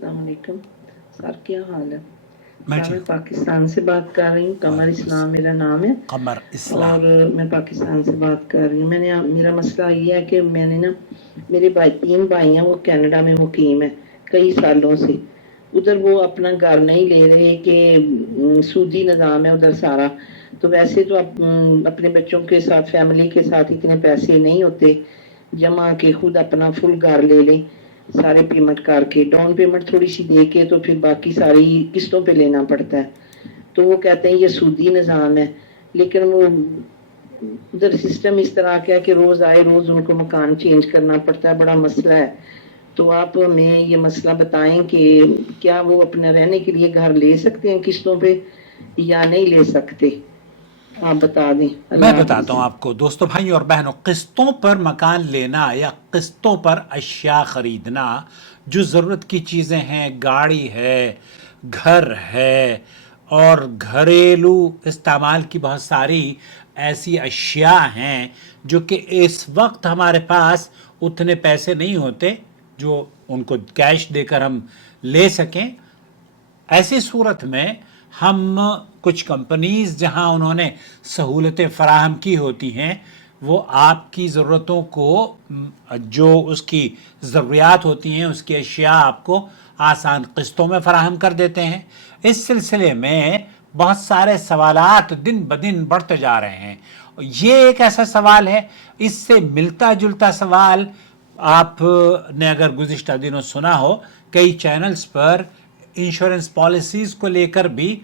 السلام علیکم سر، کیا حال ہے؟ میں سر، میں ٹھیک ہوں۔ پاکستان سے بات کر رہی ہوں، قمر وعلیکم اسلام السلام۔ میرا نام ہے، قمر اور اسلام۔ میں پاکستان سے بات کر رہی ہوں۔ میرا مسئلہ یہ ہے کہ میں نے میرے تین بھائی ہیں، وہ کینیڈا میں مقیم ہیں کئی سالوں سے۔ ادھر وہ اپنا گھر نہیں لے رہے کہ سودی نظام ہے ادھر سارا، تو ویسے تو اپنے بچوں کے ساتھ فیملی کے ساتھ اتنے پیسے نہیں ہوتے جمع کہ خود اپنا فل گھر لے لیں سارے پیمنٹ کر کے، ڈاؤن پیمنٹ تھوڑی سی دے کے تو پھر باقی ساری قسطوں پہ لینا پڑتا ہے۔ تو وہ کہتے ہیں یہ سودی نظام ہے، لیکن وہ ادھر سسٹم اس طرح کا ہے کہ روز آئے روز ان کو مکان چینج کرنا پڑتا ہے، بڑا مسئلہ ہے۔ تو آپ ہمیں یہ مسئلہ بتائیں کہ کیا وہ اپنا رہنے کے لیے گھر لے سکتے ہیں قسطوں پہ یا نہیں لے سکتے؟ آپ بتا دیں۔ میں اللہ بتاتا حافظ۔ ہوں آپ کو دوستو، بھائی اور بہنوں، قسطوں پر مکان لینا یا قسطوں پر اشیاء خریدنا، جو ضرورت کی چیزیں ہیں، گاڑی ہے، گھر ہے اور گھریلو استعمال کی بہت ساری ایسی اشیاء ہیں جو کہ اس وقت ہمارے پاس اتنے پیسے نہیں ہوتے جو ان کو کیش دے کر ہم لے سکیں۔ ایسی صورت میں ہم کچھ کمپنیز جہاں انہوں نے سہولتیں فراہم کی ہوتی ہیں، وہ آپ کی ضرورتوں کو، جو اس کی ضروریات ہوتی ہیں، اس کی اشیاء آپ کو آسان قسطوں میں فراہم کر دیتے ہیں۔ اس سلسلے میں بہت سارے سوالات دن بدن بڑھتے جا رہے ہیں۔ یہ ایک ایسا سوال ہے، اس سے ملتا جلتا سوال آپ نے اگر گزشتہ دنوں سنا ہو، کئی چینلز پر انشورنس پالیسیز کو لے کر بھی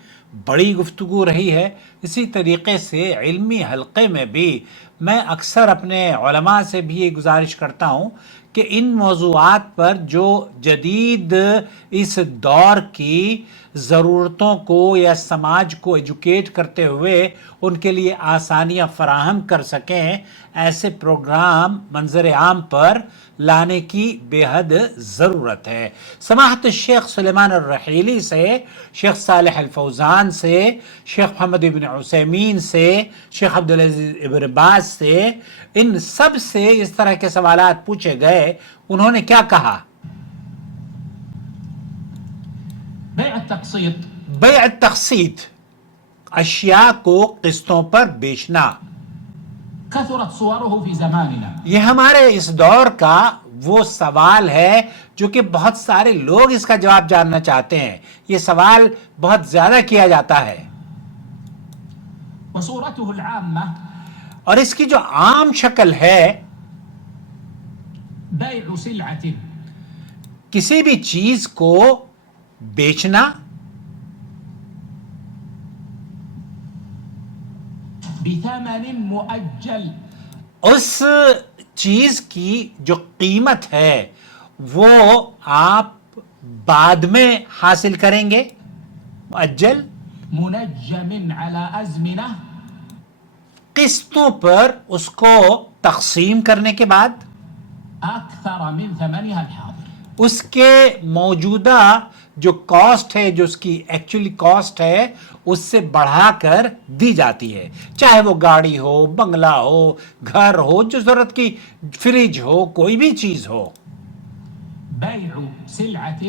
بڑی گفتگو رہی ہے۔ اسی طریقے سے علمی حلقے میں بھی میں اکثر اپنے علماء سے بھی یہ گزارش کرتا ہوں کہ ان موضوعات پر جو جدید اس دور کی ضرورتوں کو یا سماج کو ایجوکیٹ کرتے ہوئے ان کے لیے آسانیاں فراہم کر سکیں، ایسے پروگرام منظر عام پر لانے کی بے حد ضرورت ہے۔ سماحت الشیخ سلیمان الرحیلی سے، شیخ صالح الفوزان سے، شیخ محمد ابن عثیمین سے، شیخ عبدالعزیز ابن باز سے، ان سب سے اس طرح کے سوالات پوچھے گئے۔ انہوں نے کیا کہا؟ بیع التقسیط، اشیاء کو قسطوں پر بیچنا، كثرت صوره في زماننا. یہ ہمارے اس دور کا وہ سوال ہے جو کہ بہت سارے لوگ اس کا جواب جاننا چاہتے ہیں۔ یہ سوال بہت زیادہ کیا جاتا ہے، وصورته العامة اور اس کی جو عام شکل ہے، بيع سلعة کسی بھی چیز کو بیچنا بثمن مؤجل، اس چیز کی جو قیمت ہے وہ آپ بعد میں حاصل کریں گے، مؤجل، منجم على أزمنة، قسطوں پر اس کو تقسیم کرنے کے بعد أكثر من ثمنها الحاضر، اس کے موجودہ جو کاسٹ ہے، جو اس کی ایکچولی کاسٹ ہے، اس سے بڑھا کر دی جاتی ہے، چاہے وہ گاڑی ہو، بنگلہ ہو، گھر ہو، جو ضرورت کی، فریج ہو، کوئی بھی چیز ہو۔ بيع سلعة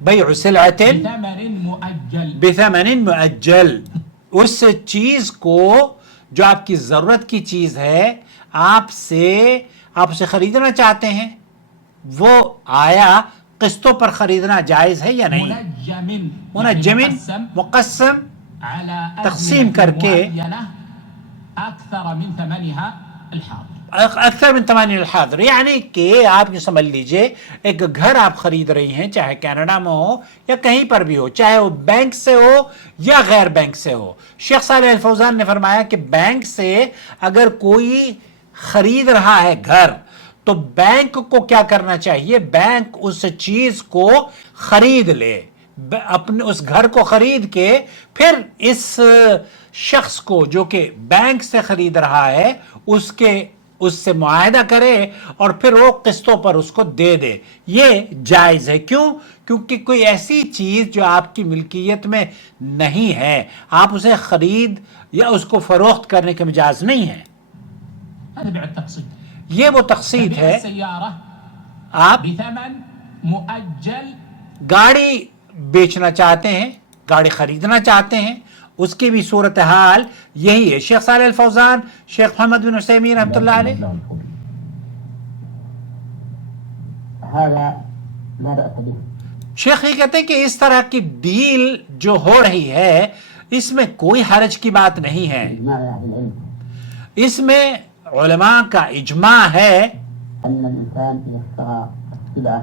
بیع سلعۃ بثمن مؤجل، بثمن مؤجل، اس چیز کو جو آپ کی ضرورت کی چیز ہے، آپ اسے خریدنا چاہتے ہیں، وہ آیا قسطوں پر خریدنا جائز ہے یا نہیں؟ منجم منجم، مقسم مقسم، على تقسیم کر أزمنة کے معينة أكثر من ثمنها الحاضر. اکثر من ثمن الحاضر، یعنی کہ آپ یہ سمجھ لیجئے ایک گھر آپ خرید رہی ہیں، چاہے کینیڈا میں ہو یا کہیں پر بھی ہو، چاہے وہ بینک سے ہو یا غیر بینک سے ہو۔ شیخ صالح الفوزان نے فرمایا کہ بینک سے اگر کوئی خرید رہا ہے گھر، تو بینک کو کیا کرنا چاہیے؟ بینک اس چیز کو خرید لے، اپنے اس گھر کو خرید کے پھر اس شخص کو جو کہ بینک سے خرید رہا ہے اس سے معاہدہ کرے اور پھر وہ قسطوں پر اس کو دے دے۔ یہ جائز ہے۔ کیوں؟ کیونکہ کوئی ایسی چیز جو آپ کی ملکیت میں نہیں ہے، آپ اسے خرید یا اس کو فروخت کرنے کے مجاز نہیں ہے۔ هذا بيع التقسيط. یہ وہ تقسیط بيع ہے، السيارة آپ بثمن مؤجل گاڑی بیچنا چاہتے ہیں، گاڑی خریدنا چاہتے ہیں، اس کی بھی صورتحال یہی ہے. شیخ صالح الفوزان، شیخ محمد بن عثیمین رحمۃ اللہ علیہ. هذا لا بأس به. شیخ یہ کہتے ہیں کہ اس طرح کی ڈیل جو ہو رہی ہے اس میں کوئی حرج کی بات نہیں ہے. إجماع أهل العلم اس میں علماء کا اجماع ہے أن الإنسان إذا اشترى السلعة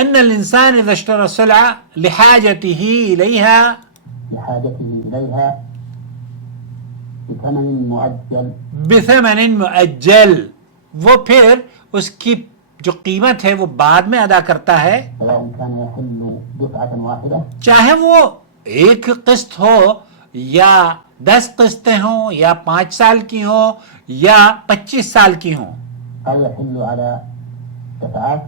ان الانسان اذا اشترى السلعة لحاجته اليها لحاجته إليها بثمن مؤجل بثمن مؤجل، وہ پھر اس کی جو قیمت ہے وہ بعد میں ادا کرتا ہے، سواء كان يحل دفعة واحدة چاہے وہ ایک قسط ہو یا 10 قسطیں ہوں یا 5 سال کی ہوں یا 25 سال کی ہوں. أو يحل على دفعات.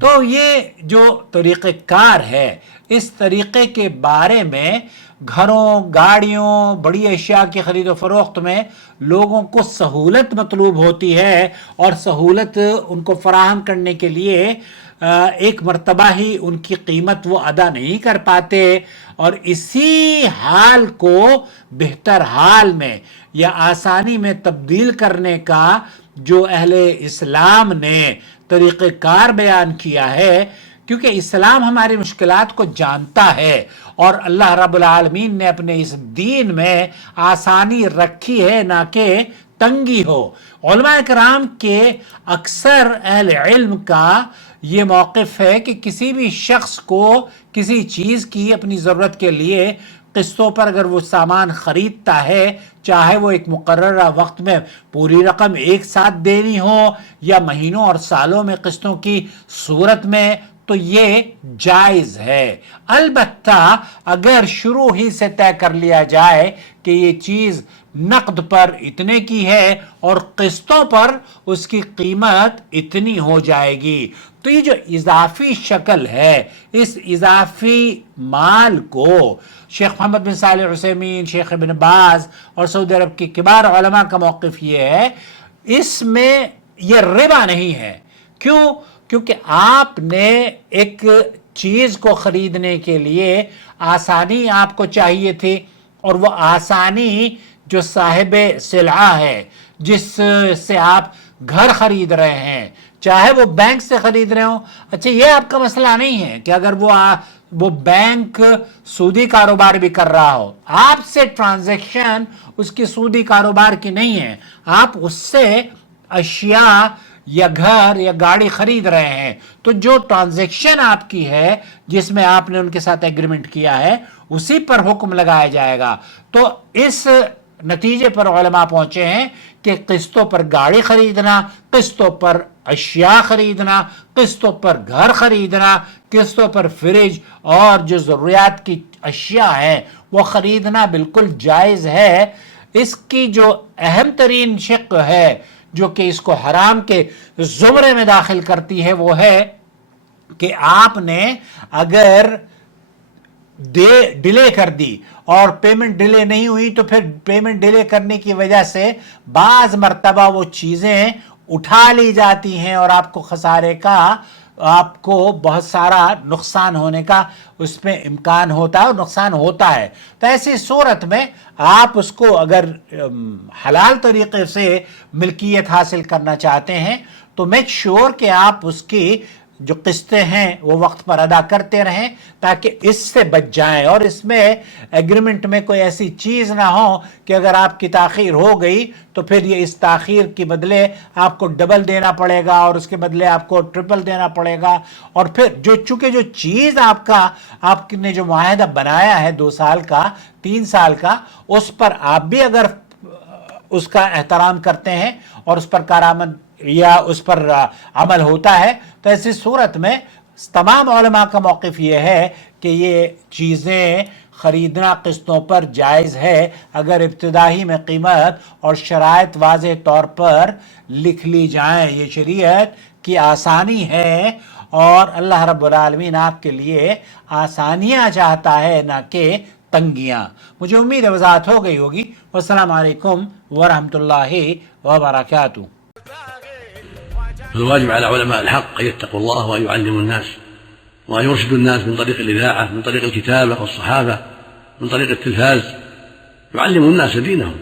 تو یہ جو طریقہ کار ہے اس طریقے کے بارے میں گھروں، گاڑیوں، بڑی اشیاء کی خرید و فروخت میں لوگوں کو سہولت مطلوب ہوتی ہے، اور سہولت ان کو فراہم کرنے کے لیے ایک مرتبہ ہی ان کی قیمت وہ ادا نہیں کر پاتے، اور اسی حال کو بہتر حال میں یا آسانی میں تبدیل کرنے کا جو اہل اسلام نے طریقہ کار بیان کیا ہے، کیونکہ اسلام ہماری مشکلات کو جانتا ہے اور اللہ رب العالمین نے اپنے اس دین میں آسانی رکھی ہے نہ کہ تنگی ہو. علماء کرام کے اکثر اہل علم کا یہ موقف ہے کہ کسی بھی شخص کو کسی چیز کی اپنی ضرورت کے لیے قسطوں پر اگر وہ سامان خریدتا ہے، چاہے وہ ایک مقررہ وقت میں پوری رقم ایک ساتھ دینی ہو یا مہینوں اور سالوں میں قسطوں کی صورت میں، تو یہ جائز ہے. البتہ اگر شروع ہی سے طے کر لیا جائے کہ یہ چیز نقد پر اتنے کی ہے اور قسطوں پر اس کی قیمت اتنی ہو جائے گی، تو یہ جو اضافی شکل ہے اس اضافی مال کو شیخ محمد بن صالح عثیمین، شیخ ابن باز اور سعودی عرب کے کبار علماء کا موقف یہ ہے، اس میں یہ ربا نہیں ہے. کیوں؟ کیونکہ آپ نے ایک چیز کو خریدنے کے لیے آسانی آپ کو چاہیے تھی، اور وہ آسانی جو صاحب سلعہ ہے، جس سے آپ گھر خرید رہے ہیں، چاہے وہ بینک سے خرید رہے ہوں. اچھا، یہ آپ کا مسئلہ نہیں ہے کہ اگر وہ بینک سودی کاروبار بھی کر رہا ہو، آپ سے ٹرانزیکشن اس کی سودی کاروبار کی نہیں ہے، آپ اس سے اشیاء یا گھر یا گاڑی خرید رہے ہیں، تو جو ٹرانزیکشن آپ کی ہے جس میں آپ نے ان کے ساتھ ایگریمنٹ کیا ہے اسی پر حکم لگایا جائے گا. تو اس نتیجے پر علماء پہنچے ہیں کہ قسطوں پر گاڑی خریدنا، قسطوں پر اشیاء خریدنا، قسطوں پر گھر خریدنا، قسطوں پر فریج اور جو ضروریات کی اشیاء ہیں وہ خریدنا بالکل جائز ہے. اس کی جو اہم ترین شق ہے جو کہ اس کو حرام کے زمرے میں داخل کرتی ہے وہ ہے کہ آپ نے اگر ڈیلے کر دی اور پیمنٹ ڈیلے نہیں ہوئی، تو پھر پیمنٹ ڈیلے کرنے کی وجہ سے بعض مرتبہ وہ چیزیں اٹھا لی جاتی ہیں اور آپ کو خسارے کا، آپ کو بہت سارا نقصان ہونے کا اس میں امکان ہوتا ہے اور نقصان ہوتا ہے. تو ایسی صورت میں آپ اس کو اگر حلال طریقے سے ملکیت حاصل کرنا چاہتے ہیں تو میک شور کہ آپ اس کی جو قسطیں ہیں وہ وقت پر ادا کرتے رہیں تاکہ اس سے بچ جائیں، اور اس میں ایگریمنٹ میں کوئی ایسی چیز نہ ہو کہ اگر آپ کی تاخیر ہو گئی تو پھر یہ اس تاخیر کے بدلے آپ کو ڈبل دینا پڑے گا اور اس کے بدلے آپ کو ٹرپل دینا پڑے گا. اور پھر چونکہ جو چیز آپ نے جو معاہدہ بنایا ہے 2 سال کا 3 سال کا، اس پر آپ بھی اگر اس کا احترام کرتے ہیں اور اس پر کارآمد یا اس پر عمل ہوتا ہے، تو ایسی صورت میں تمام علماء کا موقف یہ ہے کہ یہ چیزیں خریدنا قسطوں پر جائز ہے اگر ابتدائی میں قیمت اور شرائط واضح طور پر لکھ لی جائیں. یہ شریعت کی آسانی ہے اور اللہ رب العالمین آپ کے لیے آسانیاں چاہتا ہے نہ کہ تنگیاں. مجھے امید ہے وضاحت ہو گئی ہوگی. والسلام علیکم ورحمۃ اللہ وبرکاتہ. الواجب على علماء الحق أن يتقوا الله وأن يعلموا الناس وأن يرشد الناس من طريق الإذاعة، من طريق الكتابة والصحافة، من طريق التلفاز، يعلم الناس دينهم.